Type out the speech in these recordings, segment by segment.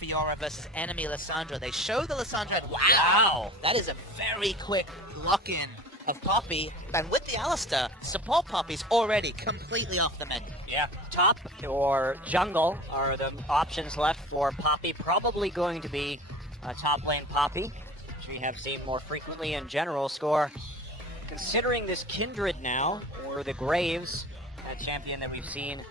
Fiora versus enemy Lissandra. They show the Lissandra, and wow! That is a very quick lock-in of Poppy, and with the Alistar, support Poppy's already completely off the menu. Yeah, top or jungle are the options left for Poppy. Probably going to be top lane Poppy, which we have seen more frequently in general. Score, considering this Kindred now, or the Graves, that champion that we've seen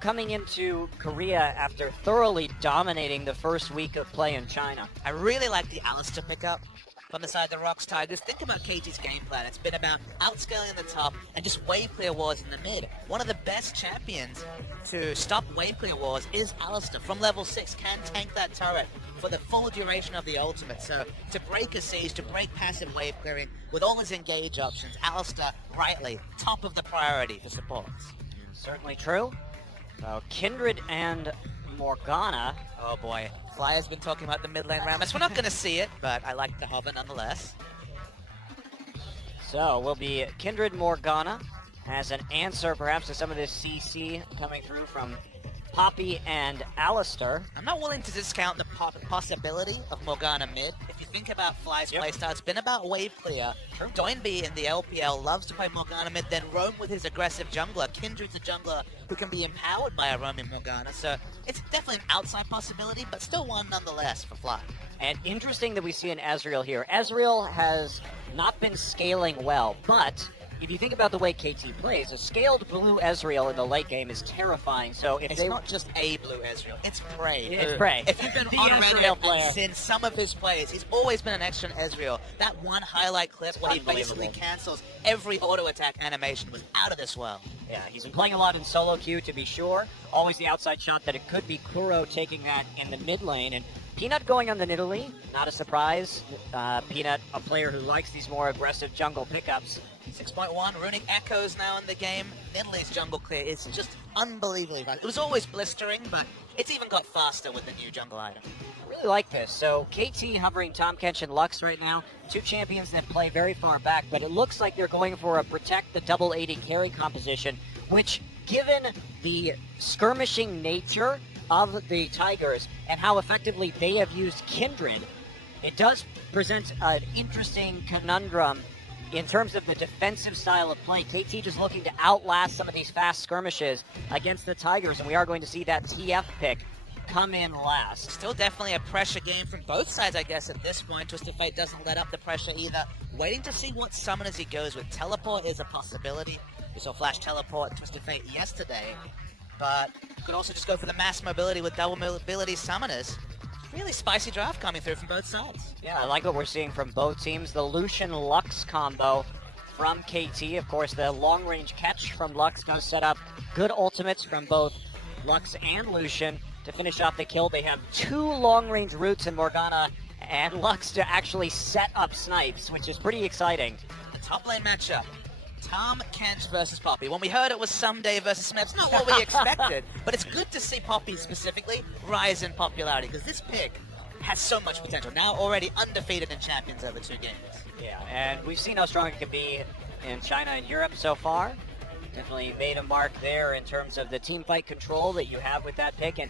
coming into Korea after thoroughly dominating the first week of play in China. I really like the Alistar pickup from the side of the ROX Tigers. Think about KT's game plan. It's been about outscaling the top and just wave clear wars in the mid. One of the best champions to stop wave clear wars is Alistar. From level 6, can tank that turret for the full duration of the ultimate. So to break a siege, to break passive wave clearing, with all his engage options, Alistar, rightly, top of the priority for supports. Certainly true. So Kindred and Morgana. Oh boy. Flyer's been talking about the mid lane Rammus. We're not going to see it, but I like the hover nonetheless. So will be Kindred Morgana as an answer perhaps to some of this CC coming through from Poppy and Alistar. I'm not willing to discount the possibility of Morgana mid. If you think about Fly's playstyle, it's been about wave clear. Doinby in the LPL loves to play Morgana mid, then roam with his aggressive jungler. Kindred's a jungler who can be empowered by a roaming Morgana, so it's definitely an outside possibility, but still one nonetheless for Fly. And interesting that we see an Ezreal here. Ezreal has not been scaling well, but if you think about the way KT plays, a scaled blue Ezreal in the late game is terrifying. So if it's not just a blue Ezreal, it's Prey. It's Prey. If you've been on Reddit and seen some of his plays, he's always been an excellent Ezreal. That one highlight clip where he basically cancels every auto attack animation was out of this world. Yeah, he's been playing a lot in solo queue to be sure. Always the outside shot that it could be Kuro taking that in the mid lane. And Peanut going on the Nidalee, not a surprise. Peanut, a player who likes these more aggressive jungle pickups. 6.1, Runic Echoes now in the game. Nidalee's jungle clear is just unbelievably fast. It was always blistering, but it's even got faster with the new jungle item. I really like this. So KT hovering Tahm Kench and Lux right now. Two champions that play very far back, but it looks like they're going for a protect the double AD carry composition, which, given the skirmishing nature of the Tigers and how effectively they have used Kindred, it does present an interesting conundrum in terms of the defensive style of play. KT just looking to outlast some of these fast skirmishes against the Tigers, and we are going to see that TF pick come in last. Still definitely a pressure game from both sides, I guess, at this point. Twisted Fate doesn't let up the pressure either. Waiting to see what summoners he goes with. Teleport is a possibility. We saw Flash teleport Twisted Fate yesterday, but could also just go for the mass mobility with double mobility summoners. Really spicy draft coming through from both sides. Yeah, I like what we're seeing from both teams. The Lucian-Lux combo from KT. Of course, the long-range catch from Lux does set up good ultimates from both Lux and Lucian to finish off the kill. They have two long-range roots in Morgana and Lux to actually set up snipes, which is pretty exciting. The top lane matchup. Tahm Kench versus Poppy. When we heard it was Someday versus Smebs, not what we expected, but it's good to see Poppy specifically rise in popularity, because this pick has so much potential. Now already undefeated in Champions over 2 games. Yeah, and we've seen how strong it can be in China and Europe so far. Definitely made a mark there in terms of the team fight control that you have with that pick, and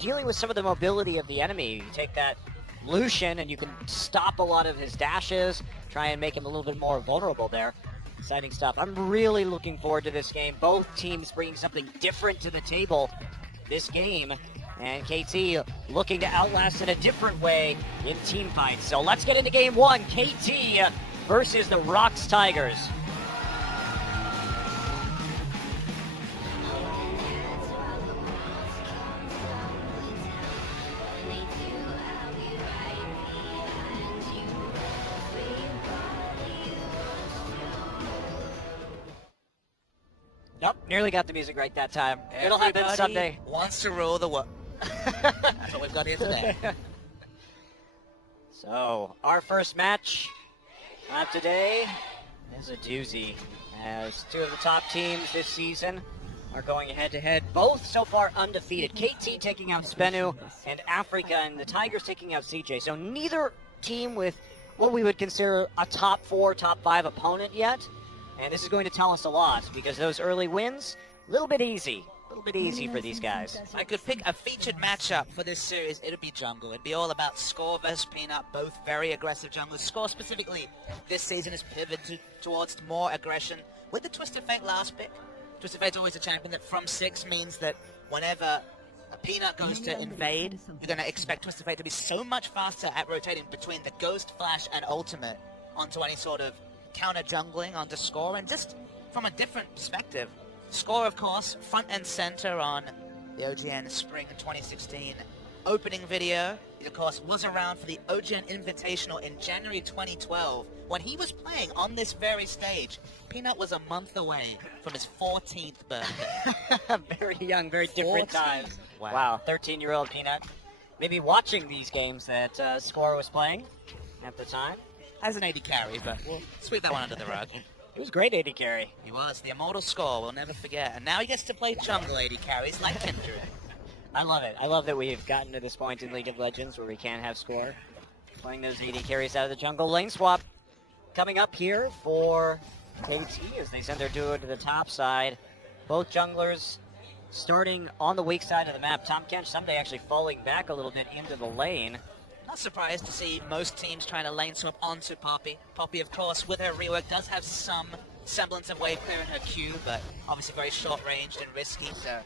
dealing with some of the mobility of the enemy. You take that Lucian and you can stop a lot of his dashes, try and make him a little bit more vulnerable there. Exciting stuff. I'm really looking forward to this game. Both teams bringing something different to the table this game. And KT looking to outlast in a different way in team fights. So let's get into game 1. KT versus the ROX Tigers. Nope, nearly got the music right that time. It'll happen someday. Wants to rule the world. That's what we've got here today. So, our first match today is a doozy, as two of the top teams this season are going head-to-head, both so far undefeated. KT taking out Spenu and Africa, and the Tigers taking out CJ. So neither team with what we would consider a top 4, top 5 opponent yet. And this is going to tell us a lot, because those early wins, a little bit easy a little bit easy for these guys. If I could pick a featured matchup for this series, it'd be jungle. It'd be all about Score versus Peanut, both very aggressive junglers. Score specifically this season has pivoted towards more aggression with the Twisted Fate last pick. Twisted Fate's always a champion that from 6 means that whenever a Peanut goes to invade, you're going to expect Twisted Fate to be so much faster at rotating between the Ghost, Flash, and Ultimate onto any sort of counter jungling onto Score, and just from a different perspective. Score, of course, front and center on the OGN Spring 2016 opening video. He, of course, was around for the OGN Invitational in January 2012. When he was playing on this very stage, Peanut was a month away from his 14th birthday. Very young, very different 14. times. Wow. Wow, 13-year-old Peanut. Maybe watching these games that Score was playing at the time. As an AD carry, but we'll sweep that one under the rug. It was great AD carry. He was. The immortal Score, we'll never forget. And now he gets to play jungle AD carries like Kindred. I love it. I love that we've gotten to this point in League of Legends where we can have Score playing those AD carries out of the jungle. Lane swap coming up here for KT as they send their duo to the top side. Both junglers starting on the weak side of the map. Tom Kench someday actually falling back a little bit into the lane. Not surprised to see most teams trying to lane swap onto Poppy. Poppy, of course, with her rework, does have some semblance of wave clear in her Q, but obviously very short-ranged and risky, so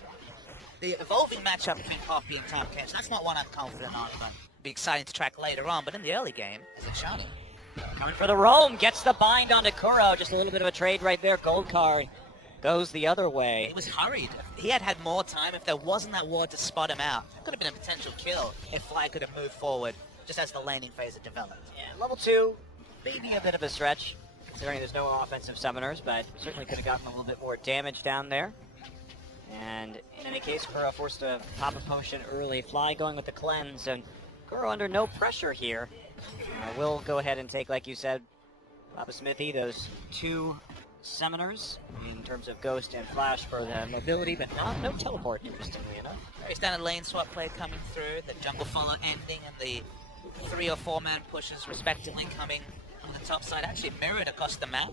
the evolving matchup between Poppy and Tom Kench, that's not one I'm confident on, but be exciting to track later on. But in the early game, is it Shani? Coming for the roam, gets the bind onto Kuro. Just a little bit of a trade right there. Gold card goes the other way. He was hurried. He had more time. If there wasn't that ward to spot him out, it could have been a potential kill if Fly could have moved forward just as the laning phase had developed. Yeah, level 2, maybe a bit of a stretch, considering there's no offensive summoners, but certainly could have gotten a little bit more damage down there. And in any case, Kuro forced to pop a potion early. Fly going with the cleanse, and Kuro under no pressure here. Will go ahead and take, like you said, Papa Smithy, those 2 summoners in terms of Ghost and Flash for the mobility, but no teleport, interestingly enough. Very standard lane swap play coming through, the jungle follow ending, and the 3 or 4 man pushes respectively coming on the top side, actually mirrored across the map.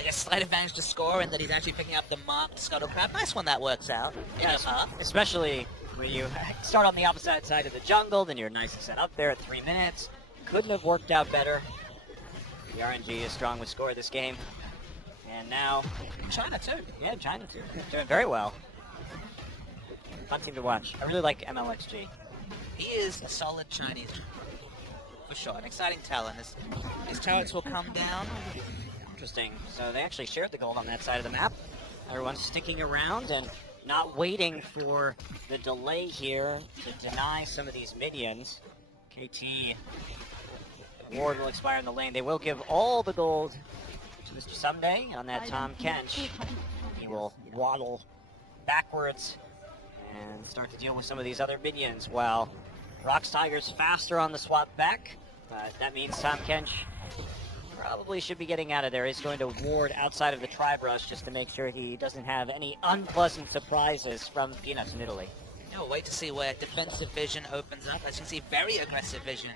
I guess slight advantage to Score in that he's actually picking up the marked Scuttle Crab. Nice one that works out. Yes, especially when you start on the opposite side of the jungle, then you're nice and set up there at 3 minutes. Couldn't have worked out better. The RNG is strong with Score this game. And now China too. Yeah, China too. Doing very well. Fun team to watch. I really like MLXG. He is a solid Chinese, for sure. An exciting talent. His turrets will come down. Interesting. So they actually shared the gold on that side of the map. Everyone's sticking around and not waiting for the delay here to deny some of these minions. KT ward will expire in the lane. They will give all the gold to Mr. Someday on that Tom Kench. He will waddle backwards and start to deal with some of these other minions while ROX Tiger's faster on the swap back. But that means Tom Kench probably should be getting out of there. He's going to ward outside of the tri-brush just to make sure he doesn't have any unpleasant surprises from Peanuts in Italy. Yeah, we'll wait to see where defensive vision opens up. As you can see, very aggressive vision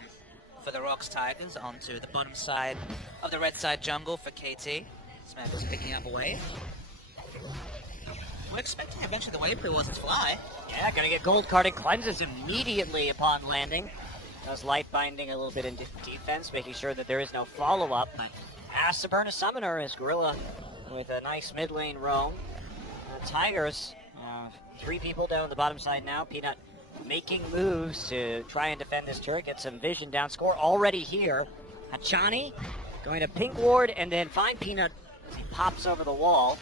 for the ROX Tigers onto the bottom side of the red side jungle for KT. Smith is picking up a wave. We're expecting eventually the wave clear was its Fly. Yeah, gonna get gold carded, cleanses immediately upon landing. Does light binding a little bit in defense, making sure that there is no follow-up. But has to burn a summoner as Gorilla with a nice mid lane roam. Tigers, 3 people down the bottom side now. Peanut making moves to try and defend this turret, get some vision down. Score already here. Hachani going to pink ward and then find Peanut as he pops over the wall.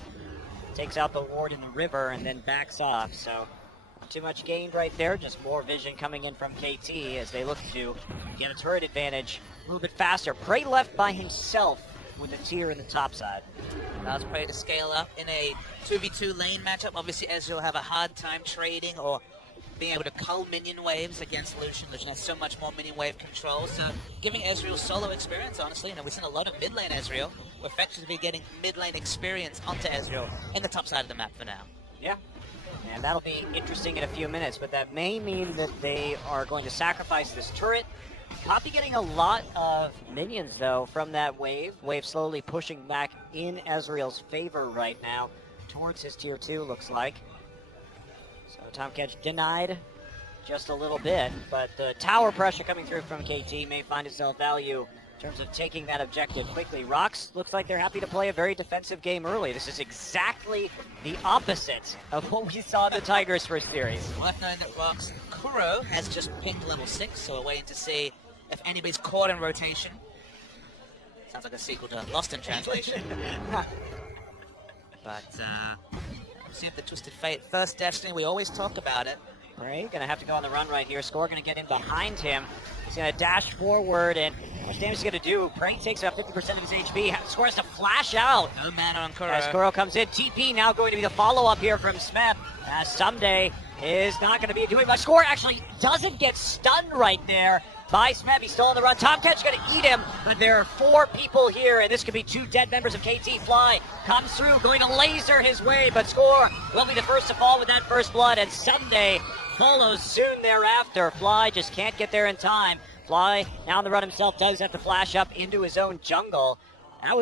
Takes out the ward in the river and then backs off. So not too much gained right there, just more vision coming in from KT as they look to get a turret advantage a little bit faster. Prey left by himself with a tier in the top side. Allows Prey to scale up in a 2v2 lane matchup. Obviously, Ezreal will have a hard time trading or being able to cull minion waves against Lucian. Lucian has so much more minion wave control, so giving Ezreal solo experience, honestly. We've seen a lot of mid lane Ezreal. We're effectively getting mid lane experience onto Ezreal in the top side of the map for now. Yeah, and that'll be interesting in a few minutes, but that may mean that they are going to sacrifice this turret. Poppy getting a lot of minions, though, from that wave. Wave slowly pushing back in Ezreal's favor right now towards his tier 2, looks like. So Tom Kedge denied just a little bit, but the tower pressure coming through from KT may find itself value in terms of taking that objective quickly. ROX looks like they're happy to play a very defensive game early. This is exactly the opposite of what we saw in the Tigers first series. Worth knowing that ROX Kuro has just picked level 6, so we're waiting to see if anybody's caught in rotation. Sounds like a sequel to Lost in Translation. But, see if the Twisted Fate, first Destiny, we always talk about it. Bray gonna have to go on the run right here. Score gonna get in behind him. He's gonna dash forward, and how much damage is he gonna do? Bray takes about 50% of his HP. Score has to flash out. No mana on Kuro. As Kuro comes in, TP now going to be the follow-up here from Smeb. As Someday is not gonna be doing much. Score actually doesn't get stunned right there by Smeb. He's still on the run. Tom Kedge gonna eat him, but there are 4 people here, and this could be 2 dead members of KT. Fly comes through, going to laser his way, but Score will be the first to fall with that first blood, and Someday follows soon thereafter. Fly just can't get there in time. Fly, now on the run himself, does have to flash up into his own jungle. That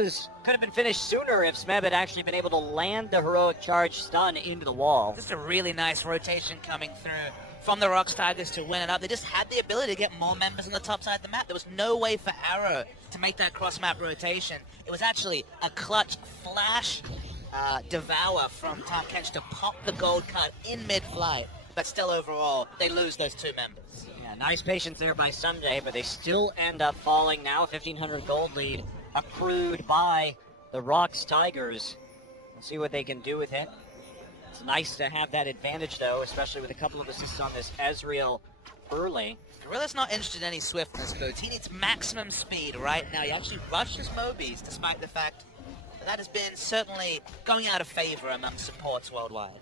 could have been finished sooner if Smeb had actually been able to land the heroic charge stun into the wall. Just a really nice rotation coming through from the ROX Tigers to win it up. They just had the ability to get more members on the top side of the map. There was no way for Arrow to make that cross-map rotation. It was actually a clutch flash devour from Tom Kedge to pop the gold cut in mid-flight. But still, overall, they lose those 2 members. Yeah, nice patience there by Someday, but they still end up falling now. A 1,500 gold lead accrued by the ROX Tigers. We'll see what they can do with it. It's nice to have that advantage, though, especially with a couple of assists on this Ezreal early. Gorilla's not interested in any swiftness boots. He needs maximum speed right now. He actually rushes Mobies, despite the fact that has been certainly going out of favor among supports worldwide.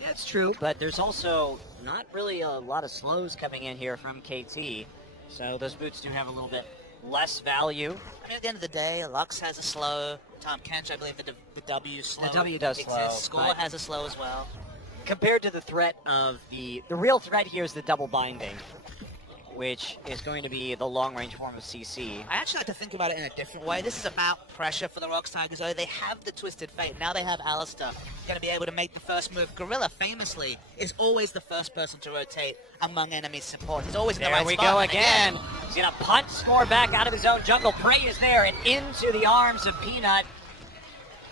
Yeah, it's true, but there's also not really a lot of slows coming in here from KT, so those boots do have a little bit less value. I mean, at the end of the day, Lux has a slow. Tom Kedge, I believe the W slow. The W does exists. slow. Score has a slow as well. Compared to the threat of the real threat here is the double binding, which is going to be the long-range form of CC. I actually like to think about it in a different way. This is about pressure for the ROX Tigers. Though they have the Twisted Fate. Now they have Alistair going to be able to make the first move. Gorilla, famously, is always the first person to rotate among enemy support. He's always in the right spot. There we go again. He's going to punt Score back out of his own jungle. Prey is there, and into the arms of Peanut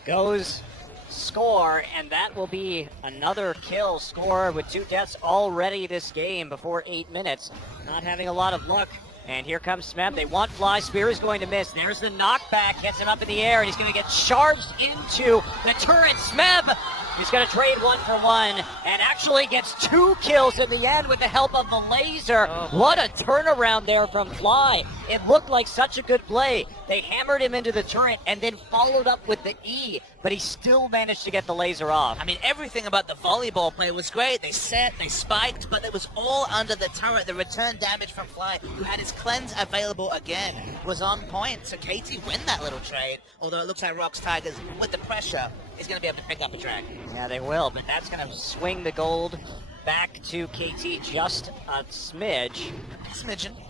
goes Score, and that will be another kill. Score with 2 deaths already this game before 8 minutes. Not having a lot of luck. And here comes Smeb. They want Fly. Spear is going to miss. There's the knockback. Gets him up in the air, and he's going to get charged into the turret. Smeb, he's going to trade 1 for 1, and actually gets 2 kills in the end with the help of the laser. What a turnaround there from Fly. It looked like such a good play. They hammered him into the turret and then followed up with the E, but he still managed to get the laser off. I mean, everything about the volleyball play was great. They set, they spiked, but it was all under the turret. The return damage from Fly, who had his cleanse available again, was on point. So KT win that little trade, although it looks like ROX Tigers, with the pressure, is going to be able to pick up a drag. Yeah, they will, but that's going to swing the gold back to KT just a smidge. A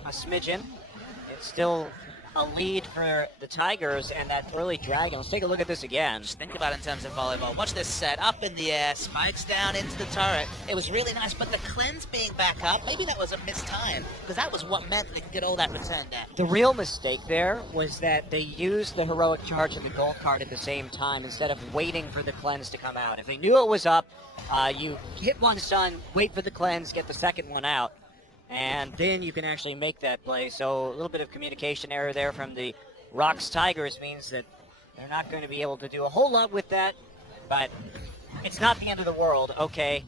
smidgen. It's still a lead for the Tigers and that early dragon. Let's take a look at this again. Just think about it in terms of volleyball. Watch this set, up in the air, spikes down into the turret. It was really nice, but the cleanse being back up, maybe that was a missed time, because that was what meant they could get all that return damage. The real mistake there was that they used the heroic charge and the gold card at the same time instead of waiting for the cleanse to come out. If they knew it was up, you hit 1 stun, wait for the cleanse, get the second one out, and then you can actually make that play. So a little bit of communication error there from the ROX Tigers means that they're not going to be able to do a whole lot with that, but it's not the end of the world. Okay,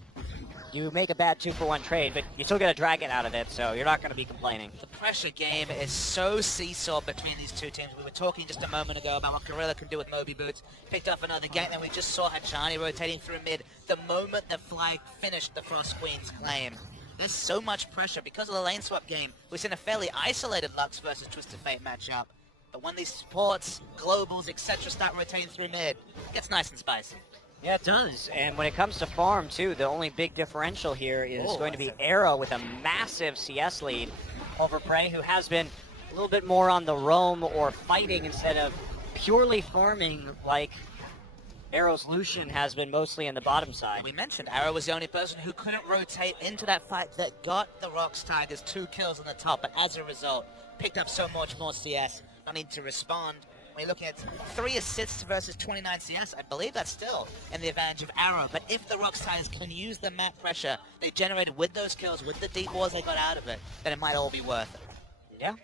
you make a bad 2-for-1 trade, but you still get a dragon out of it, so you're not going to be complaining. The pressure game is so seesaw between these 2 teams. We were talking just a moment ago about what Gorilla can do with Moby Boots. Picked up another gate, and we just saw Hachani rotating through mid the moment that Fly finished the Frost Queen's claim. There's so much pressure because of the lane swap game. We've seen a fairly isolated Lux versus Twisted Fate matchup. But when these supports, globals, etc. start rotating through mid, it gets nice and spicy. Yeah, it does. And when it comes to farm, too, the only big differential here is going to be Arrow with a massive CS lead over Prey, who has been a little bit more on the roam or fighting instead of purely farming like Arrow's Lucian has been mostly in the bottom side. We mentioned Arrow was the only person who couldn't rotate into that fight that got the ROX Tigers 2 kills on the top, but as a result, picked up so much more CS, not need to respond. When you're looking at 3 assists versus 29 CS, I believe that's still in the advantage of Arrow, but if the ROX Tigers can use the map pressure they generated with those kills, with the deep walls they got out of it, then it might all be worth it. Yeah,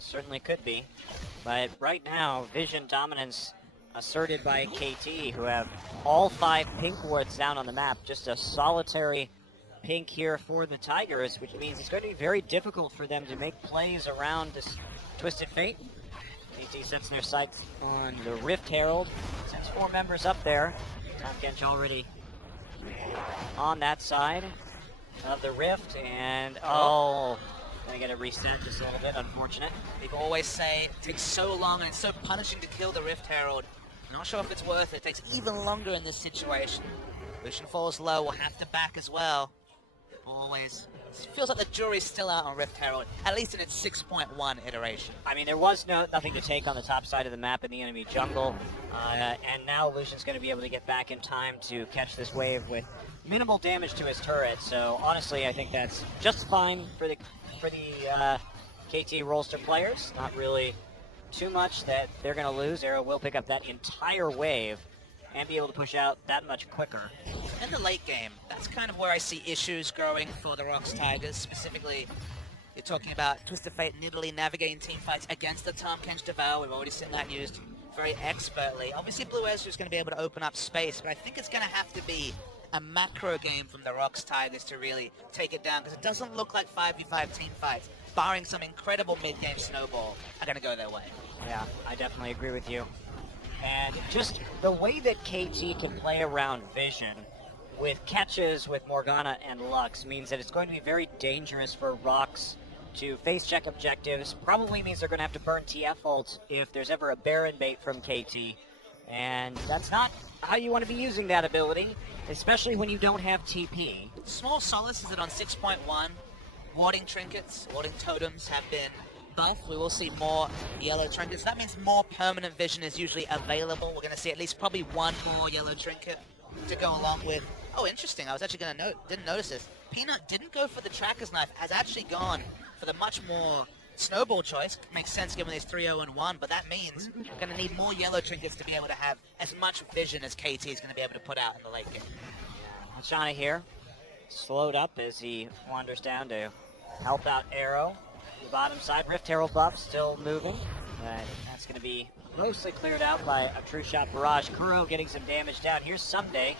certainly could be. But right now, vision dominance asserted by KT, who have all 5 pink wards down on the map. Just a solitary pink here for the Tigers, which means it's going to be very difficult for them to make plays around this Twisted Fate. KT sets their sights on the Rift Herald, sends 4 members up there. Tom Kench already on that side of the Rift, and gonna get a reset just a little bit, unfortunate. People always say it takes so long and it's so punishing to kill the Rift Herald. Not sure if it's worth it. It takes even longer in this situation. Lucian falls low, will have to back as well. Always. It feels like the jury's still out on Rift Herald, at least in its 6.1 iteration. I mean, there was nothing to take on the top side of the map in the enemy jungle, and now Lucian's going to be able to get back in time to catch this wave with minimal damage to his turret. So honestly, I think that's just fine for the KT Rolster players. Not really too much that they're going to lose. Arrow will pick up that entire wave and be able to push out that much quicker. In the late game, that's kind of where I see issues growing for the ROX Tigers. Specifically, you're talking about Twisted Fate and Italy navigating team fights against the Tom Kench Devour. We've already seen that used very expertly. Obviously, Blue Ezra is going to be able to open up space, but I think it's going to have to be a macro game from the ROX Tigers to really take it down, because it doesn't look like 5v5 team fights, barring some incredible mid-game snowball, are going to go their way. Yeah, I definitely agree with you. And just the way that KT can play around vision with catches with Morgana and Lux means that it's going to be very dangerous for ROX to face check objectives. Probably means they're going to have to burn TF ult if there's ever a Baron bait from KT. And that's not how you want to be using that ability, especially when you don't have TP. Small solace is that on 6.1, warding trinkets, warding totems have been buffed. We will see more yellow trinkets. That means more permanent vision is usually available. We're going to see at least probably 1 more yellow trinket to go along with. Oh, interesting. I was actually going to didn't notice this. Peanut didn't go for the Tracker's Knife, has actually gone for the much more snowball choice. Makes sense given these 3-0 and 1, but that means we're going to need more yellow trinkets to be able to have as much vision as KT is going to be able to put out in the late game. Machana here, slowed up as he wanders down to help out Arrow. The bottom side, Rift Herald buff still moving. That's going to be mostly cleared out by a True Shot Barrage. Kuro getting some damage down. Here's Someday,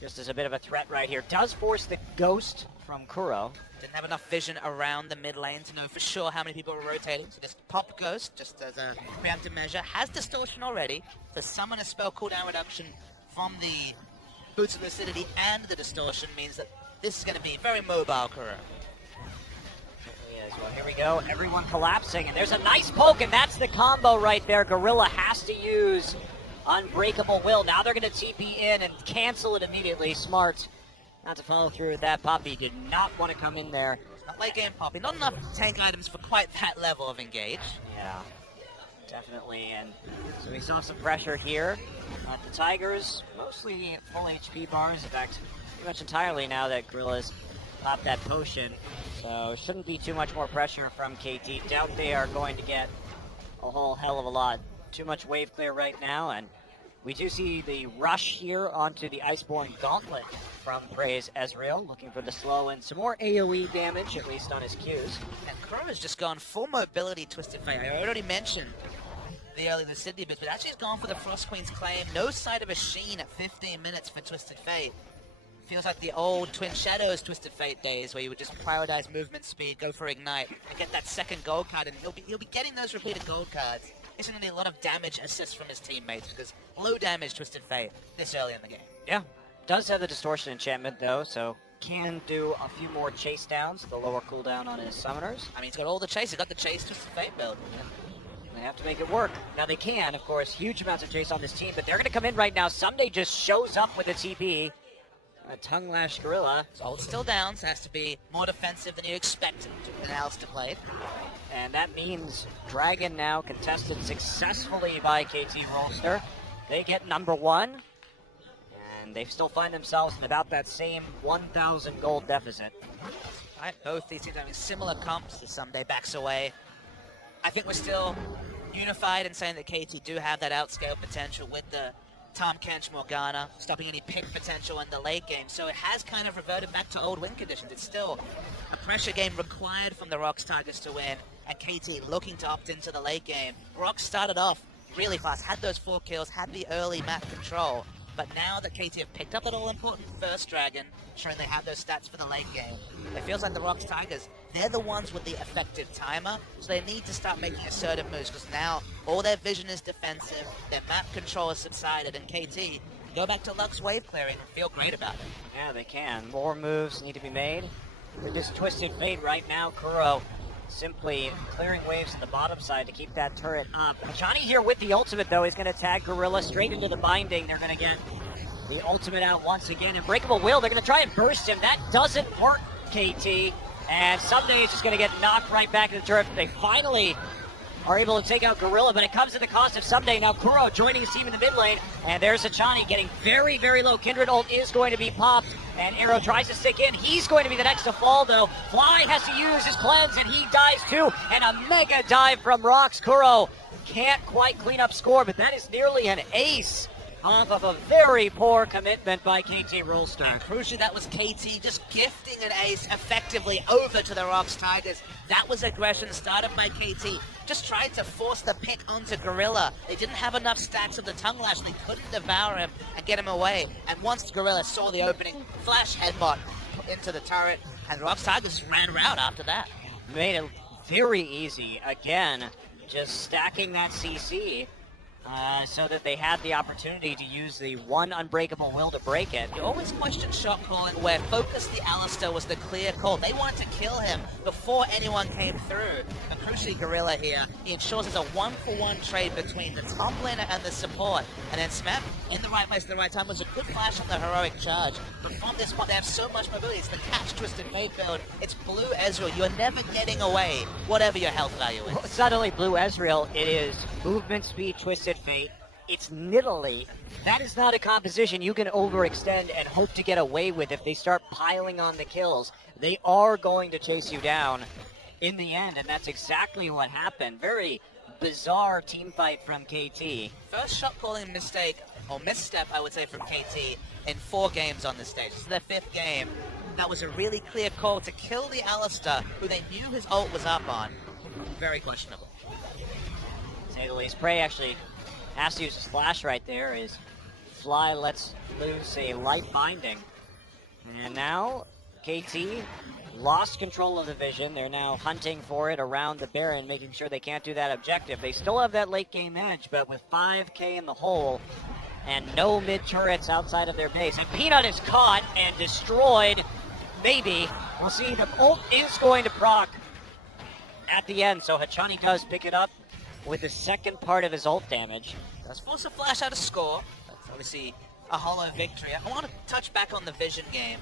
just as a bit of a threat right here. Does force the Ghost from Kuro. Didn't have enough vision around the mid lane to know for sure how many people were rotating, so just pop Ghost, just as a preemptive measure. Has Distortion already, so summon a spell cooldown reduction from the Boots of Lucidity and the Distortion means that this is going to be very mobile Kuro. Well, here we go. Everyone collapsing, and there's a nice poke, and that's the combo right there. Gorilla has to use Unbreakable Will. Now they're going to TP in and cancel it immediately. Smart not to follow through with that. Poppy did not want to come in there. Not late game Poppy. Not enough tank items for quite that level of engage. Yeah, definitely. And so we saw some pressure here. The Tigers, mostly full HP bars. In fact, pretty much entirely now that Gorilla's popped that potion. So shouldn't be too much more pressure from KT. Doubt they are going to get a whole hell of a lot. Too much wave clear right now, and we do see the rush here onto the Iceborne Gauntlet from Praise Ezreal, looking for the slow and some more AoE damage, at least on his Qs. And Kuro has just gone full mobility Twisted Fate. I already mentioned the early Lucidity bits, but actually he's gone for the Frost Queen's Claim. No sight of a Sheen at 15 minutes for Twisted Fate. Feels like the old Twin Shadows Twisted Fate days where you would just prioritize movement speed, go for Ignite, and get that second gold card, and he'll be getting those repeated gold cards. He's going to need a lot of damage assists from his teammates, because low damage Twisted Fate this early in the game. Yeah, does have the Distortion enchantment though, so can do a few more chase downs, the lower cooldown on his summoners. I mean, he's got all the chase, he's got the chase Twisted Fate build. Yeah. They have to make it work. Now they can, of course, huge amounts of chase on this team, but they're going to come in right now. Someday just shows up with a TP. A Tongue Lash Gorilla. His ult's still down, so has to be more defensive than you expect an Alistair played. And that means Dragon now contested successfully by KT Rolster. They get number 1. and they still find themselves in about that same 1,000 gold deficit. Right, both these teams having similar comps. The Someday backs away. I think we're still unified in saying that KT do have that outscale potential with the Tom Kench Morgana, stopping any pick potential in the late game. So it has kind of reverted back to old win conditions. It's still a pressure game required from the ROX Tigers to win, and KT looking to opt into the late game. ROX started off really fast, had those 4 kills, had the early map control. But now that KT have picked up that all-important first dragon, showing they have those stats for the late game, it feels like the ROX Tigers, they're the ones with the effective timer, so they need to start making assertive moves, because now all their vision is defensive, their map control has subsided, and KT go back to Lux wave clearing and feel great about it. Yeah, they can. More moves need to be made. With this Twisted Fate right now, Kuro simply clearing waves on the bottom side to keep that turret up. Johnny here with the ultimate, though, is going to tag Gorilla straight into the binding. They're going to get the ultimate out once again. Unbreakable Will, they're going to try and burst him. That doesn't work, KT. And Someday is just going to get knocked right back in the turret. They finally are able to take out Gorilla, but it comes at the cost of Someday. Now Kuro joining his team in the mid lane, and there's Achani getting very, very low. Kindred ult is going to be popped, and Arrow tries to stick in. He's going to be the next to fall, though. Fly has to use his cleanse, and he dies too, and a mega dive from ROX. Kuro can't quite clean up score, but that is nearly an ace off of a very poor commitment by KT Rolster. And crucially, that was KT just gifting an ace effectively over to the ROX Tigers. That was aggression started by KT. Just tried to force the pick onto Gorilla. They didn't have enough stacks of the tongue lash. They couldn't devour him and get him away. And once Gorilla saw the opening, flash headbutt into the turret, and ROX Tigers ran route after that. Made it very easy. Again, just stacking that CC. So that they had the opportunity to use the one Unbreakable Will to break it. You always question shot calling where Focus the Alistair was the clear call. They wanted to kill him before anyone came through. And crucially, Gorilla here, he ensures there's a 1-for-1 trade between the top laner and the support. And then Smep, in the right place at the right time, was a good flash on the heroic charge. But from this spot, they have so much mobility. It's the Catch Twisted Fate build. It's Blue Ezreal. You're never getting away, whatever your health value is. Well, it's not only Blue Ezreal, it is movement speed, Twisted Fate. It's Nidalee. That is not a composition you can overextend and hope to get away with if they start piling on the kills. They are going to chase you down in the end, and that's exactly what happened. Very bizarre team fight from KT. First shot calling mistake, or misstep, I would say, from KT in 4 games on this stage. This is their 5th game. That was a really clear call to kill the Alistair, who they knew his ult was up on. Very questionable. To say the least. Prey actually has to use his flash right there. Is Fly lets loose a light binding. And now KT lost control of the vision. They're now hunting for it around the Baron, making sure they can't do that objective. They still have that late game edge, but with 5k in the hole and no mid turrets outside of their base. And Peanut is caught and destroyed. Maybe. We'll see. The ult is going to proc at the end, so Hachani does pick it up with the second part of his ult damage. Does force a flash out of score. That's obviously a hollow victory. I want to touch back on the vision game.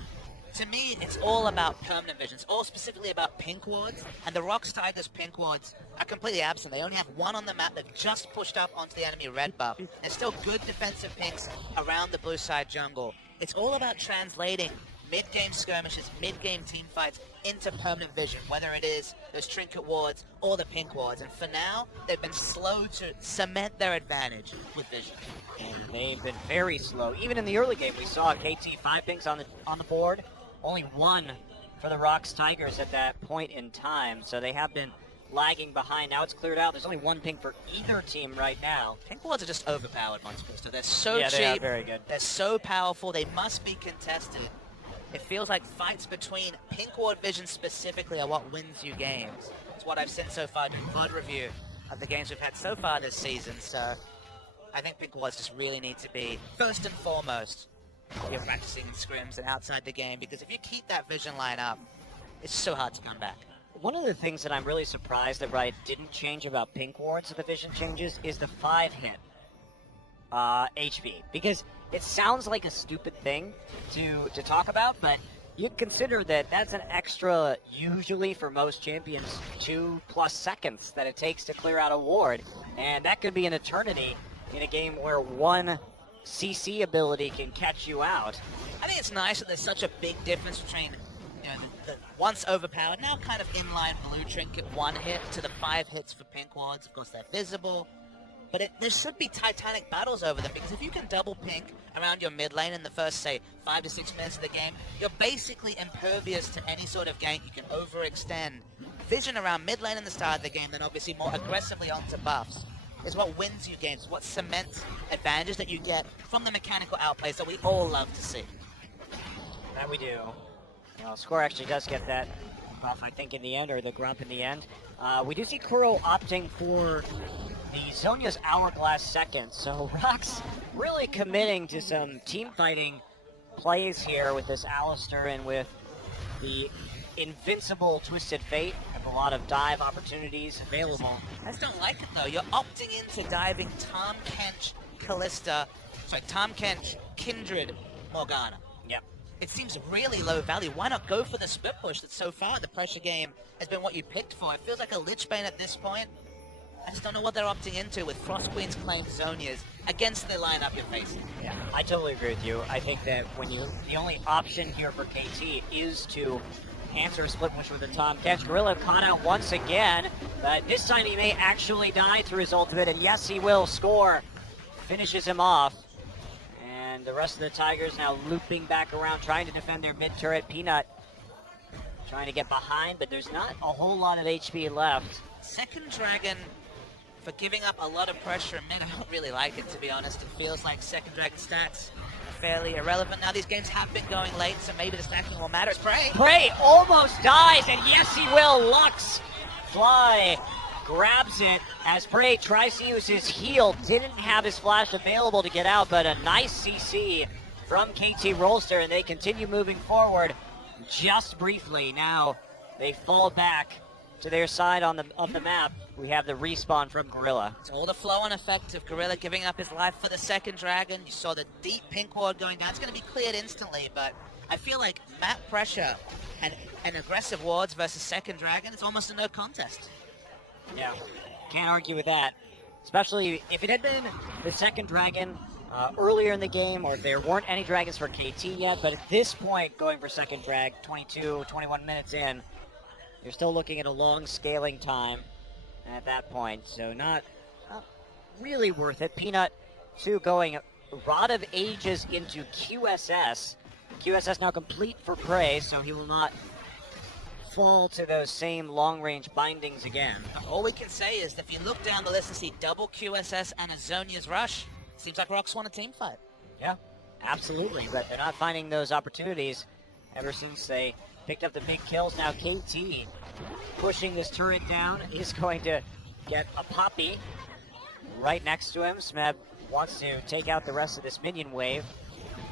To me, it's all about permanent vision. It's all specifically about pink wards, and the ROX Tigers pink wards are completely absent. They only have 1 on the map. They've just pushed up onto the enemy red buff. There's still good defensive pinks around the blue side jungle. It's all about translating mid-game skirmishes, mid-game team fights into permanent vision, whether it is those trinket wards or the pink wards. And for now, they've been slow to cement their advantage with vision. And they've been very slow. Even in the early game, we saw KT 5 pinks on the board. Only 1 for the ROX Tigers at that point in time. So they have been lagging behind. Now it's cleared out. There's only 1 pink for either team right now. Pink wards are just overpowered, Monster. They're so cheap. They are very good. They're so powerful. They must be contested. It feels like fights between pink ward vision specifically are what wins you games. It's what I've seen so far in VOD review of the games we've had so far this season. So I think pink wards just really need to be first and foremost you're practicing scrims and outside the game, because if you keep that vision line up, it's so hard to come back. One of the things that I'm really surprised that Riot didn't change about pink wards of the vision changes is the 5-hit HP, because it sounds like a stupid thing to talk about, but you consider that that's an extra, usually for most champions, 2+ seconds that it takes to clear out a ward, and that could be an eternity in a game where 1 CC ability can catch you out. I think it's nice that there's such a big difference between, the once overpowered, now kind of inline blue trinket 1 hit to the 5 hits for pink wards. Of course, they're visible. But there should be titanic battles over them, because if you can double pink around your mid lane in the first, say, 5 to 6 minutes of the game, you're basically impervious to any sort of gank. You can overextend. Vision around mid lane in the start of the game, then obviously more aggressively onto buffs, is what wins you games, what cements advantages that you get from the mechanical outplays that we all love to see. That we do. Well, Score actually does get that buff, I think, in the end, or the grump in the end. We do see Kuro opting for the Zhonya's Hourglass second, so ROX really committing to some team fighting plays here with this Alistar and with the invincible Twisted Fate. Have a lot of dive opportunities available. I just don't like it though. You're opting into diving Tahm Kench, Tahm Kench, Kindred, Morgana. Yep. It seems really low value. Why not go for the split push that so far the pressure game has been what you picked for? It feels like a Lich Bane at this point. I just don't know what they're opting into with Frost Queen's claimed Zhonya's against the lineup you're facing. Yeah, I totally agree with you. I think that the only option here for KT is to answer a split push with a Tahm Kench. Gorilla caught out once again, but this time he may actually die through his ultimate, and yes, he will. Score finishes him off. And the rest of the Tigers now looping back around, trying to defend their mid-turret. Peanut trying to get behind, but there's not a whole lot of HP left. Second Dragon, for giving up a lot of pressure in mid, I don't really like it, to be honest. It feels like Second Dragon stats are fairly irrelevant. Now these games have been going late, so maybe the stacking will matter. It's Prey! Prey almost dies, and yes he will! Lux Fly grabs it as Prey tries to use his heal. Didn't have his flash available to get out, but a nice CC from KT Rolster, and they continue moving forward just briefly. Now they fall back to their side of the map. We have the respawn from Gorilla. It's all the flow-on effect of Gorilla giving up his life for the second Dragon. You saw the deep pink ward going down. It's going to be cleared instantly, but I feel like map pressure and aggressive wards versus second Dragon, it's almost a no contest. Yeah, can't argue with that. Especially if it had been the second Dragon earlier in the game, or if there weren't any Dragons for KT yet, but at this point, going for second Drag, 22, 21 minutes in, you're still looking at a long scaling time at that point, so not really worth it. Peanut, too, going Rod of Ages into QSS. QSS now complete for Prey, so he will not fall to those same long-range bindings again. All we can say is that if you look down the list and see double QSS and a Zhonya's Rush, seems like ROX won a team fight. Yeah, absolutely, but they're not finding those opportunities ever since they picked up the big kills. Now KT pushing this turret down. He's going to get a Poppy right next to him. Smeb wants to take out the rest of this minion wave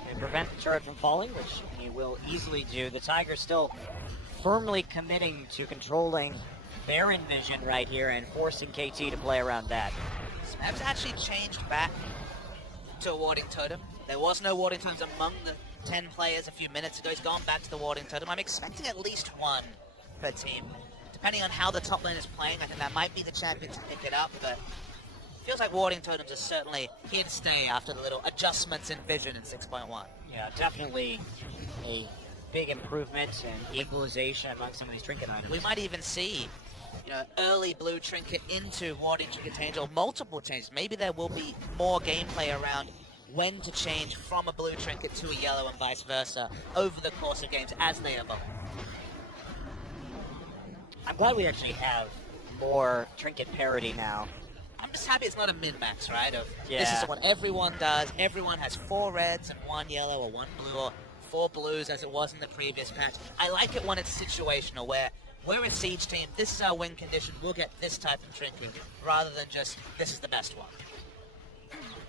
and prevent the turret from falling, which he will easily do. The Tigers still firmly committing to controlling Baron vision right here and forcing KT to play around that. Smeb's actually changed back to a warding totem. There was no warding totems among the 10 players a few minutes ago. He's gone back to the warding totem. I'm expecting at least one per team. Depending on how the top lane is playing, I think that might be the champion to pick it up, but feels like warding totems are certainly here to stay after the little adjustments in vision in 6.1. Yeah, definitely a big improvement and equalization among some of these trinket items. We might even see, early blue trinket into warding trinket change, or multiple changes. Maybe there will be more gameplay around when to change from a blue trinket to a yellow and vice versa over the course of games as they evolve. I'm glad we actually have more trinket parity now. I'm just happy it's not a min-max, right? Yeah. This is what everyone does. Everyone has 4 reds and 1 yellow, or 1 blue, or 4 blues as it was in the previous patch. I like it when it's situational, where we're a siege team, this is our win condition, we'll get this type of trinket, rather than just, this is the best one.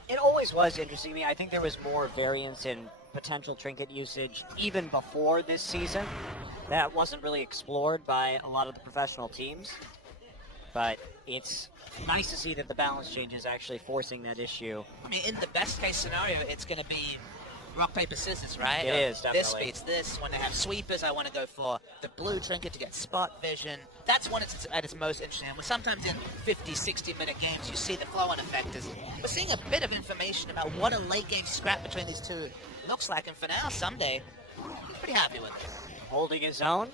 It always was interesting to me. I think there was more variance in potential trinket usage even before this season. That wasn't really explored by a lot of the professional teams. But it's nice to see that the balance change is actually forcing that issue. I mean, in the best case scenario, it's going to be rock, paper, scissors, right? It is, This definitely. beats this. When they have sweepers, I want to go for the blue trinket to get spot vision. That's when it's at its most interesting. And sometimes in 50, 60-minute games, you see the flow-on effectors. We're seeing a bit of information about what a late-game scrap between these two looks like. And for now, someday, I'm pretty happy with it. Holding his own.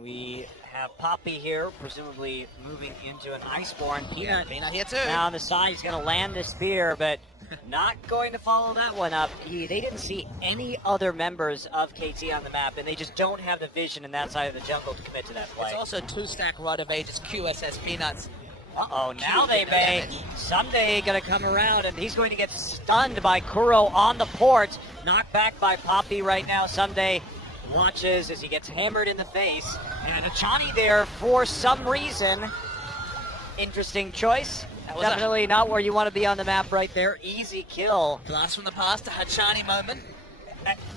We have Poppy here, presumably moving into an Iceborne. Peanut Peanut here too. now on the side. He's going to land the spear, but not going to follow that one up. They didn't see any other members of KT on the map, and they just don't have the vision in that side of the jungle to commit to that play. It's also 2-stack Rod of Ages, QSS Peanuts. Uh-oh, now they may. Someday going to come around, and he's going to get stunned by Kuro on the port. Knocked back by Poppy right now. Someday watches as he gets hammered in the face. And Achani there for some reason. Interesting choice. Definitely not where you want to be on the map right there. Easy kill. Blast from the past, a Hachani moment.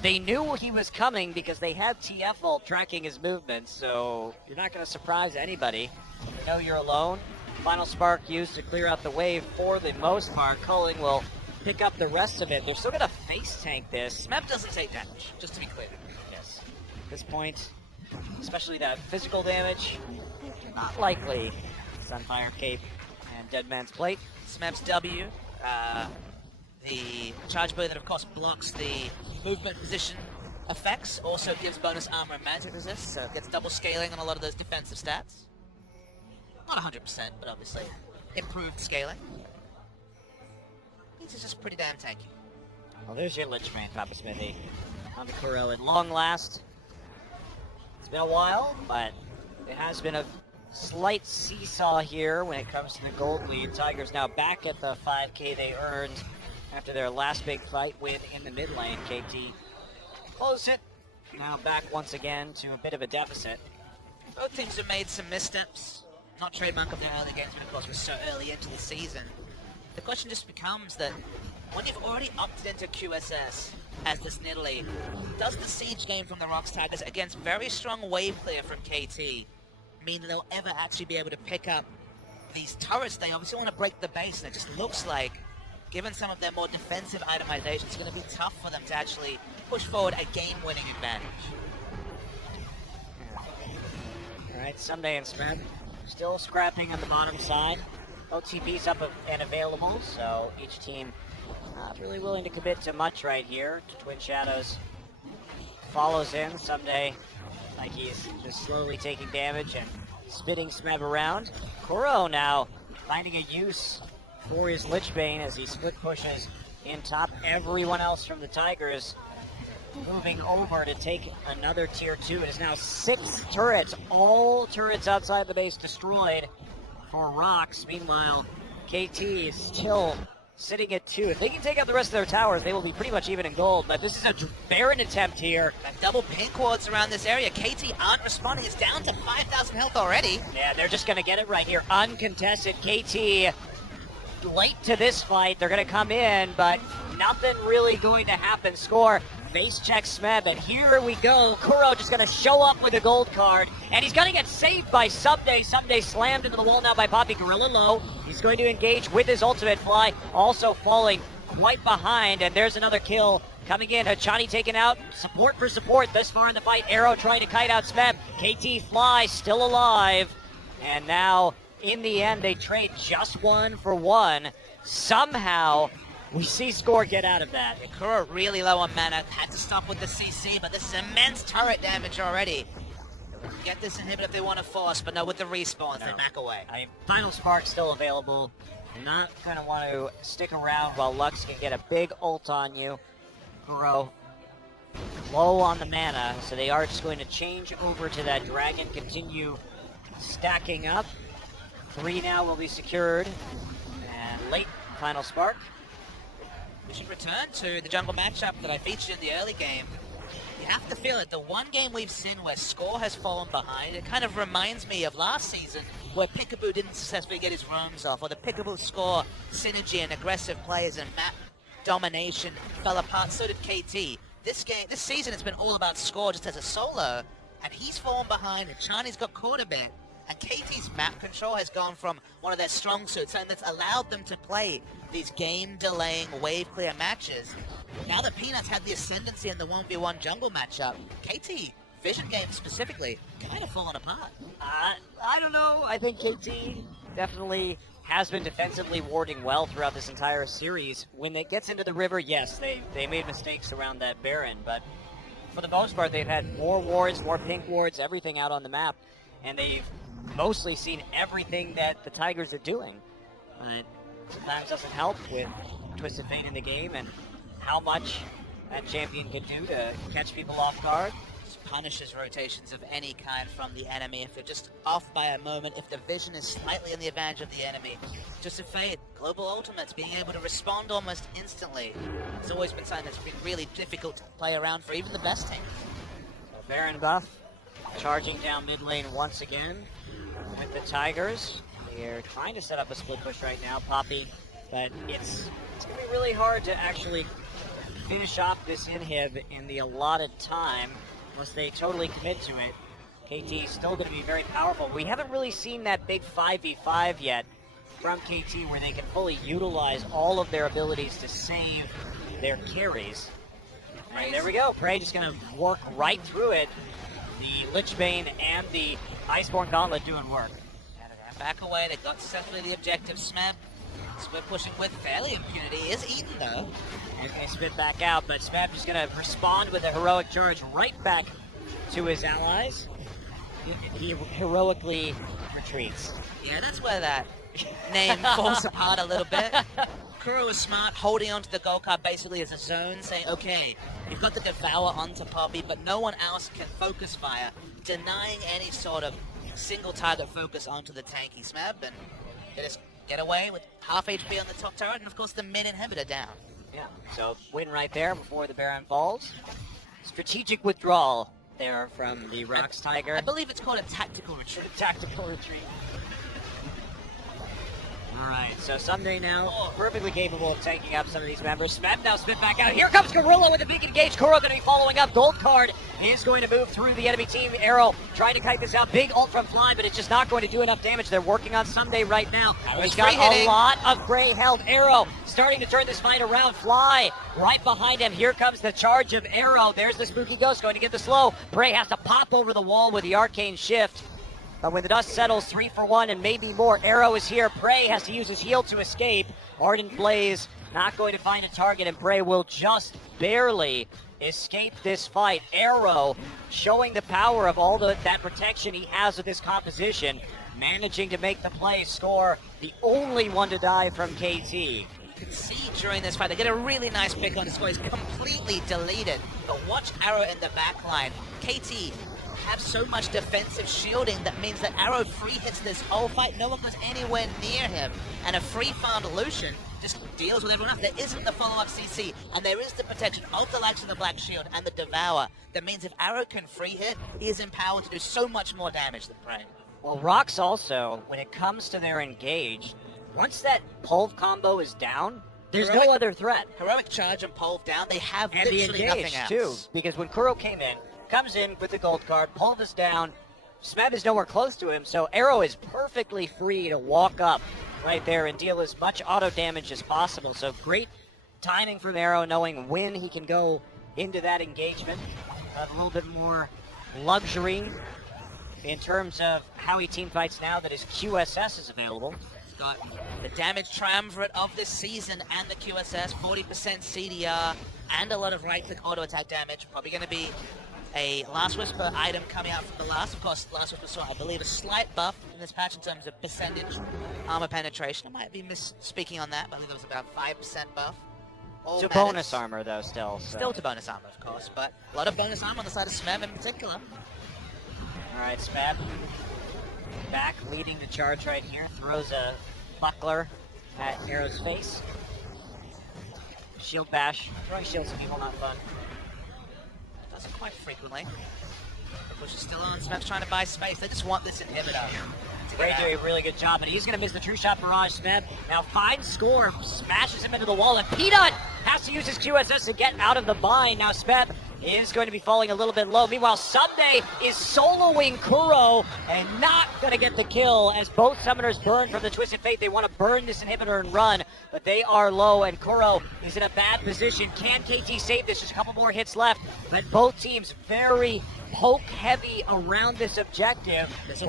They knew he was coming because they had TF ult tracking his movements, so you're not going to surprise anybody. They know you're alone. Final spark used to clear out the wave for the most part. Culling will pick up the rest of it. They're still going to face tank this. Smeb doesn't take damage, just to be clear. Yes. At this point, especially that physical damage, not likely. Sunfire Cape and Dead Man's Plate. Smeb's W, the charge ability that of course blocks the movement position effects, also gives bonus armor and magic resist, so it gets double scaling on a lot of those defensive stats. Not 100%, but obviously improved scaling. He's just pretty damn tanky. Well, there's your Lich Bane, Papa Smithy. On the Kuro at long last. It's been a while, but it has been a slight seesaw here when it comes to the gold lead. Tigers now back at the 5K they earned after their last big fight win in the mid lane. KT closed it. Now back once again to a bit of a deficit. Both teams have made some missteps. Not trademark of their early games, but of course we're so early into the season. The question just becomes that when you've already opted into QSS as this Nidalee, does the siege game from the ROX Tigers against very strong wave clear from KT mean that they'll ever actually be able to pick up these turrets? They obviously want to break the base, and it just looks like, given some of their more defensive itemization, it's going to be tough for them to actually push forward a game-winning advantage. Alright, Sunday and Smeb still scrapping on the bottom side. OTB's up and available, so each team not really willing to commit to much right here. Twin Shadows follows in. Someday, like he's just slowly taking damage and spitting Smeb around. Kuro now finding a use for his Lich Bane as he split pushes in top. Everyone else from the Tigers moving over to take another tier 2. It is now 6 turrets, all turrets outside the base destroyed for ROX. Meanwhile, KT is still sitting at 2. If they can take out the rest of their towers, they will be pretty much even in gold, but this is a Baron attempt here. And double pink wards around this area. KT aren't responding. It's down to 5,000 health already. Yeah, they're just going to get it right here. Uncontested. KT late to this fight. They're going to come in, but nothing really going to happen. Score. Base check Smeb, and here we go. Kuro just going to show up with a gold card, and he's going to get saved by Someday. Someday slammed into the wall now by Poppy. Gorilla low. He's going to engage with his ultimate fly, also falling quite behind, and there's another kill coming in. Hachani taken out. Support for support this far in the fight. Arrow trying to kite out Smeb. KT Fly still alive, and now in the end they trade just 1 for 1. Somehow we see Score get out of that. Kuro really low on mana, had to stop with the CC, but this is immense turret damage already. Get this inhibit if they want to force, but no, with the respawns, they back away. I mean, Final Spark still available. Not going to want to stick around while Lux can get a big ult on you. Kuro low on the mana, so they are just going to change over to that dragon, continue stacking up. 3 now will be secured. And late Final Spark. We should return to the jungle matchup that I featured in the early game. You have to feel it. The one game we've seen where Score has fallen behind, it kind of reminds me of last season where Peekaboo didn't successfully get his roams off, or the Peekaboo Score synergy and aggressive players and map domination fell apart. So did KT. This season, it's been all about Score just as a solo, and he's fallen behind, and Chani's got caught a bit. And KT's map control has gone from one of their strong suits, and that's allowed them to play these game-delaying wave-clear matches. now that Peanuts had the ascendancy in the 1v1 jungle matchup, KT, Vision game specifically, kind of fallen apart. I don't know. I think KT definitely has been defensively warding well throughout this entire series. When it gets into the river, yes, they made mistakes around that Baron, but for the most part, they've had more wards, more pink wards, everything out on the map, and they've mostly seen everything that the Tigers are doing. But sometimes doesn't help with Twisted Fate in the game and how much that champion can do to catch people off guard. Just punishes rotations of any kind from the enemy. If they're just off by a moment, if the vision is slightly in the advantage of the enemy. Twisted Fate, global ultimates, being able to respond almost instantly. It's always been something that's been really difficult to play around for even the best team. So Baron buff charging down mid lane once again with the Tigers. They're trying to set up a split push right now, Poppy, but it's going to be really hard to actually finish off this inhib in the allotted time unless they totally commit to it. KT is still going to be very powerful. We haven't really seen that big 5v5 yet from KT where they can fully utilize all of their abilities to save their carries. And there we go. Prey just going to work right through it. The Lichbane and the Iceborne Gauntlet doing work. Back away, they got successfully the objective. Smeb pushing with fairly impunity. Is eaten though. And they spit back out, but Smeb just going to respond with a heroic charge right back to his allies. He heroically retreats. Yeah, that's where that name falls apart a little bit. Kuro is smart, holding onto the gold card basically as a zone, saying, okay, you've got the Devour onto Poppy, but no one else can focus fire, denying any sort of single target focus onto the tanky Smeb, and they just get away with half HP on the top turret, and of course the mid inhibitor down. Yeah, so win right there before the Baron falls. Strategic withdrawal there from the ROX Tiger. I believe it's called a tactical retreat. Tactical retreat. Alright, so Sunday now, perfectly capable of taking up some of these members. Smeb now spit back out. Here comes Gorilla with a big engage. Kuro going to be following up. Gold card is going to move through the enemy team. Arrow trying to kite this out. Big ult from Fly, but it's just not going to do enough damage. They're working on Sunday right now. He's got a lot of Gray health. Arrow starting to turn this fight around. Fly right behind him. Here comes the charge of Arrow. There's the Spooky Ghost going to get the slow. Bray has to pop over the wall with the Arcane Shift. But when the dust settles, 3 for 1 and maybe more. Arrow is here. Prey has to use his heal to escape. Ardent Blaze not going to find a target, and Prey will just barely escape this fight. Arrow showing the power of all that protection he has with this composition, managing to make the play, score the only one to die from KT. You can see during this fight, they get a really nice pick on the score. He's completely deleted. But watch Arrow in the back line. KT have so much defensive shielding that means that Arrow free hits this whole fight. No one goes anywhere near him. And a free farmed Lucian just deals with everyone else. There isn't the follow-up CC, and there is the protection of the likes of the Black Shield and the Devour. That means if Arrow can free hit, he is empowered to do so much more damage than Prey. Well, ROX also, when it comes to their engage, once that Pulve combo is down, there's no other threat. Heroic charge and Pulve down, they have and literally the engage nothing else. Too, because when Kuro came in, comes in with the gold card, Pulve is down, Smeb is nowhere close to him, so Arrow is perfectly free to walk up right there and deal as much auto damage as possible. So great timing from Arrow, knowing when he can go into that engagement. A little bit more luxury in terms of how he team fights now that his QSS is available. He's got the damage triumvirate of this season and the QSS, 40% CDR, and a lot of right-click auto-attack damage. Probably going to be a Last Whisper item coming out from the last. Of course, Last Whisper saw, I believe, a slight buff in this patch in terms of percentage armor penetration. I might be misspeaking on that, but I believe it was about 5% buff. All to matters. Bonus armor, though, still. So. Still to bonus armor, of course, but a lot of bonus armor on the side of Smeb in particular. All right, Smeb back, leading the charge right here. Throws a buckler at Arrow's face. Shield bash. Throwing shields at people, not fun. Doesn't quite frequently. The push is still on. Smeb's trying to buy space. They just want this inhibitor. Ray doing a really good job, and he's going to miss the true shot barrage. Smeb now finds score, smashes him into the wall, and Peanut has to use his QSS to get out of the bind. Now Smep is going to be falling a little bit low. Meanwhile, Someday is soloing Kuro and not going to get the kill as both summoners burn from the Twisted Fate. They want to burn this inhibitor and run, but they are low, and Kuro is in a bad position. Can KT save this? Just a couple more hits left, but both teams very poke heavy around this objective. Is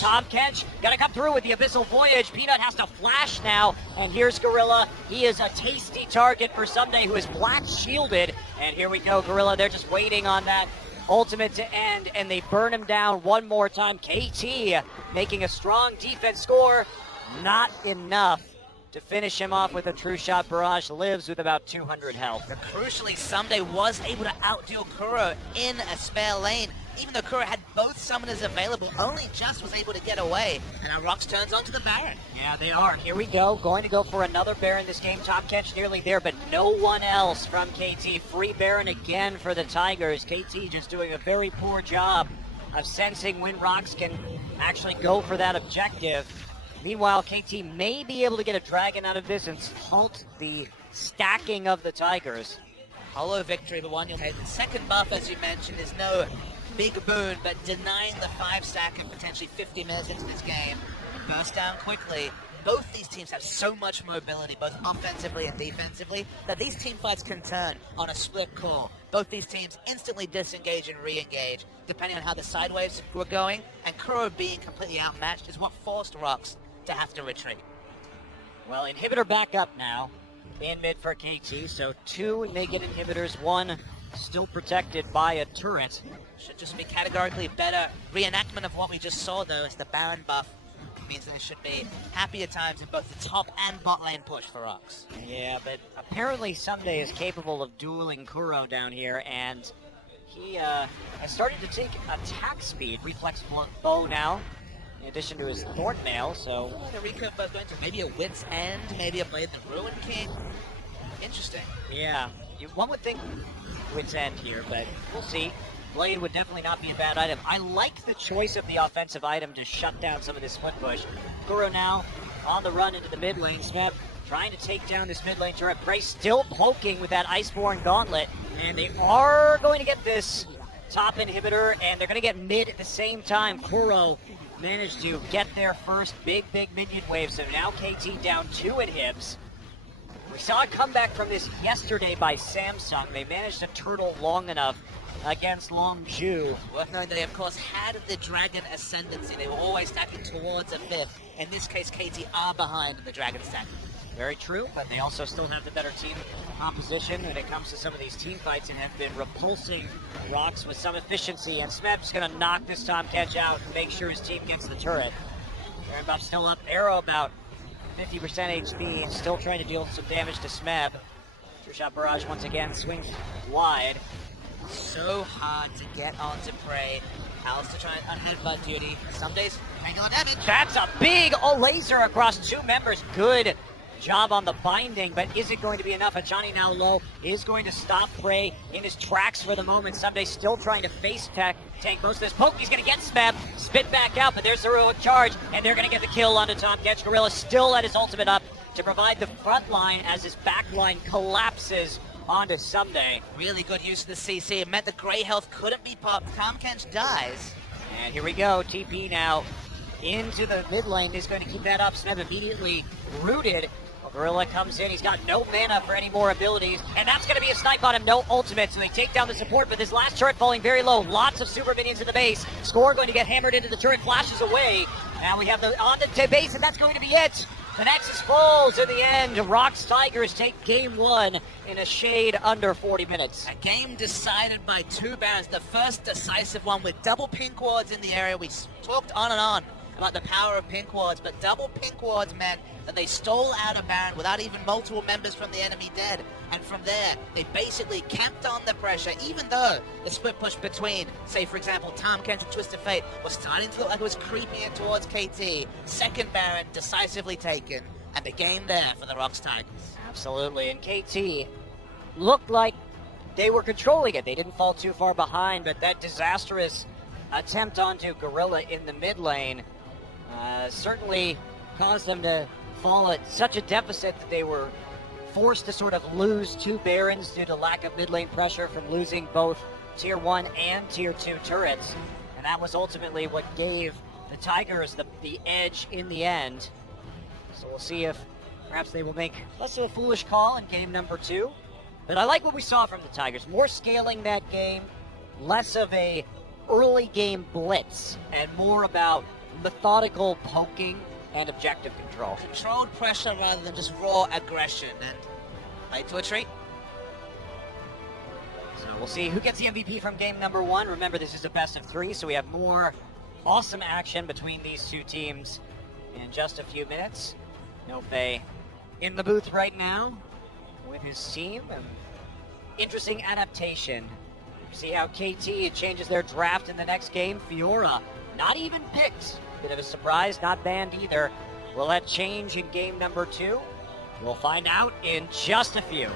Tom Kench gonna come through with the Abyssal Voyage. Peanut has to flash now, and here's Gorilla. He is a tasty target for Someday, who is black shielded. And here we go, Gorilla. They're just waiting on that ultimate to end, and they burn him down one more time. KT making a strong defense score, not enough to finish him off with a true shot. Barrage lives with about 200 health. But crucially, Someday was able to outdeal Kuro in a spare lane. Even though Kuro had both summoners available, only just was able to get away. And now ROX turns onto the Baron. Yeah, they are. Here we go. Going to go for another Baron this game. Top catch nearly there, but no one else from KT. Free Baron again for the Tigers. KT just doing a very poor job of sensing when ROX can actually go for that objective. Meanwhile, KT may be able to get a dragon out of this and halt the stacking of the Tigers. Hollow victory, but one you'll take. The second buff, as you mentioned, is no big boon, but denying the 5-stack and potentially 50 minutes into this game. Burst down quickly. Both these teams have so much mobility, both offensively and defensively, that these team fights can turn on a split call. Both these teams instantly disengage and re-engage, depending on how the sideways were going, and Kuro being completely outmatched is what forced ROX to have to retreat. Well, inhibitor back up now in mid for KT, so 2 naked inhibitors, 1 still protected by a turret. Should just be categorically better reenactment of what we just saw, though, as the Baron buff means there should be happier times in both the top and bot lane push for ROX. Yeah, but apparently Someday is capable of dueling Kuro down here, and he has started to take attack speed, reflex bow now, in addition to his Thorn Mail, so... The recurve both going to maybe a Wit's End, maybe a Blade the Ruin King. Interesting. Yeah, one would think Wit's End here, but we'll see. Blade would definitely not be a bad item. I like the choice of the offensive item to shut down some of this split push. Kuro now on the run into the mid lane. Smep trying to take down this mid lane turret. Bray still poking with that Iceborne Gauntlet, and they are going to get this top inhibitor, and they're going to get mid at the same time. Kuro managed to get their first big minion wave, so now KT down 2 inhibs. We saw a comeback from this yesterday by Samsung. They managed to turtle long enough against Longju. Worth knowing that they, of course, had the Dragon Ascendancy. They were always stacking towards a 5th. In this case, KT are behind the Dragon stack. Very true, but they also still have the better team composition when it comes to some of these team fights and have been repulsing ROX with some efficiency. And Smep's going to knock this Tom Catch out and make sure his team gets the turret. Baron buff still up. Arrow about 50% HP and still trying to deal some damage to Smeb. True shot barrage once again swings wide. So hard to get onto Prey. Alistair trying on headbutt duty. Some days, regular damage. That's a big laser across 2 members. Good job on the binding, but is it going to be enough? Ajani now low is going to stop Prey in his tracks for the moment. Someday still trying to face tank most of this poke. He's going to get Smeb, spit back out, but there's the heroic charge, and they're going to get the kill onto Tom Catch. Gorilla still at his ultimate up to provide the front line as his back line collapses onto Someday. Really good use of the CC. It meant the gray health couldn't be popped. Tom Kench dies. And here we go. TP now into the mid lane. Is going to keep that up. Smeb immediately rooted. Gorilla comes in, he's got no mana for any more abilities, and that's going to be a snipe on him, no ultimate, so they take down the support, but this last turret falling very low, lots of super minions in the base, Score going to get hammered into the turret, flashes away, now we have the on the base, and that's going to be it. The Nexus falls in the end. ROX Tigers take game 1 in a shade under 40 minutes. A game decided by 2 Barons, the first decisive one with double pink wards in the area. We talked on and on about the power of pink wards, but double pink wards meant that they stole out a Baron without even multiple members from the enemy dead. And from there, they basically camped on the pressure, even though the split push between, say for example, Tom Kench and Twisted Fate was starting to look like it was creeping in towards KT. Second Baron decisively taken, and the game there for the ROX Tigers. Absolutely, and KT looked like they were controlling it. They didn't fall too far behind, but that disastrous attempt onto Gorilla in the mid lane certainly caused them to fall at such a deficit that they were forced to sort of lose 2 Barons due to lack of mid lane pressure from losing both Tier 1 and Tier 2 turrets. And that was ultimately what gave the Tigers the edge in the end. So we'll see if perhaps they will make less of a foolish call in game number 2. But I like what we saw from the Tigers. More scaling that game, less of a early game blitz, and more about methodical poking and objective control. Controlled pressure rather than just raw aggression, and played to a treat. So we'll see who gets the MVP from game number 1. Remember, this is a best of 3, so we have more awesome action between these two teams in just a few minutes. Nofe in the booth right now with his team. And interesting adaptation. See how KT changes their draft in the next game. Fiora, not even picked. Bit of a surprise, not banned either. Will that change in game number 2? We'll find out in just a few.